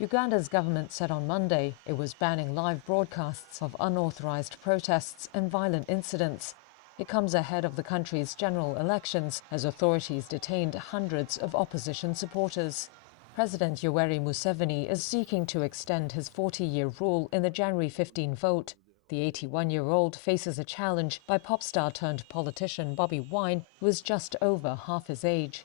Uganda's government said on Monday it was banning live broadcasts of unauthorized protests and violent incidents. It comes ahead of the country's general elections as authorities detained hundreds of opposition supporters. President Yoweri Museveni is seeking to extend his 40-year rule in the January 15 vote. The 81-year-old faces a challenge by pop star turned politician Bobi Wine, who is just over half his age.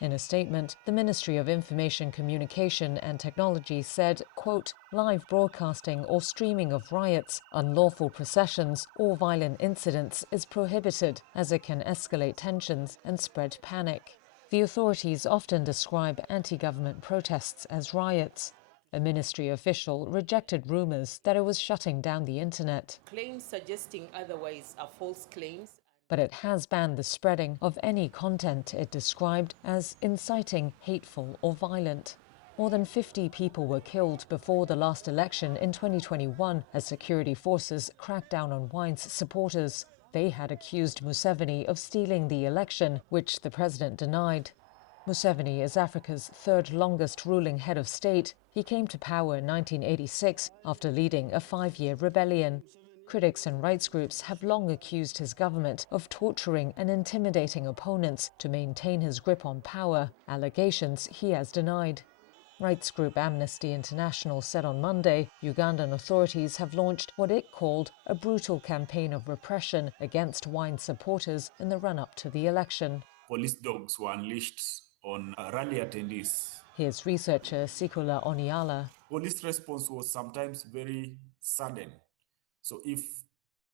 In a statement, the Ministry of Information Communication and Technology said, quote, live broadcasting or streaming of riots, unlawful processions or violent incidents is prohibited as it can escalate tensions and spread panic. The authorities often describe anti-government protests as riots. A ministry official rejected rumours that it was shutting down the internet. Claims suggesting otherwise are false claims. But it has banned the spreading of any content it described as inciting, hateful or violent. More than 50 people were killed before the last election in 2021 as security forces cracked down on Wine's supporters. They had accused Museveni of stealing the election, which the president denied. Museveni is Africa's third longest ruling head of state. He came to power in 1986 after leading a 5-year rebellion. Critics and rights groups have long accused his government of torturing and intimidating opponents to maintain his grip on power, allegations he has denied. Rights group Amnesty International said on Monday Ugandan authorities have launched what it called a brutal campaign of repression against Wine supporters in the run-up to the election. Police dogs were unleashed on rally attendees. Here's researcher Sikula Oniala. Police response was sometimes very sudden. So if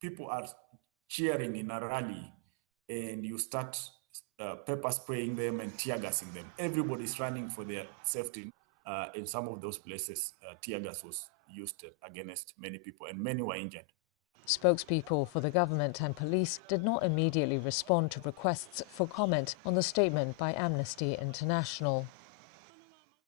people are cheering in a rally and you start pepper spraying them and tear gassing them, everybody's running for their safety. In some of those places, tear gas was used against many people and many were injured. Spokespeople for the government and police did not immediately respond to requests for comment on the statement by Amnesty International.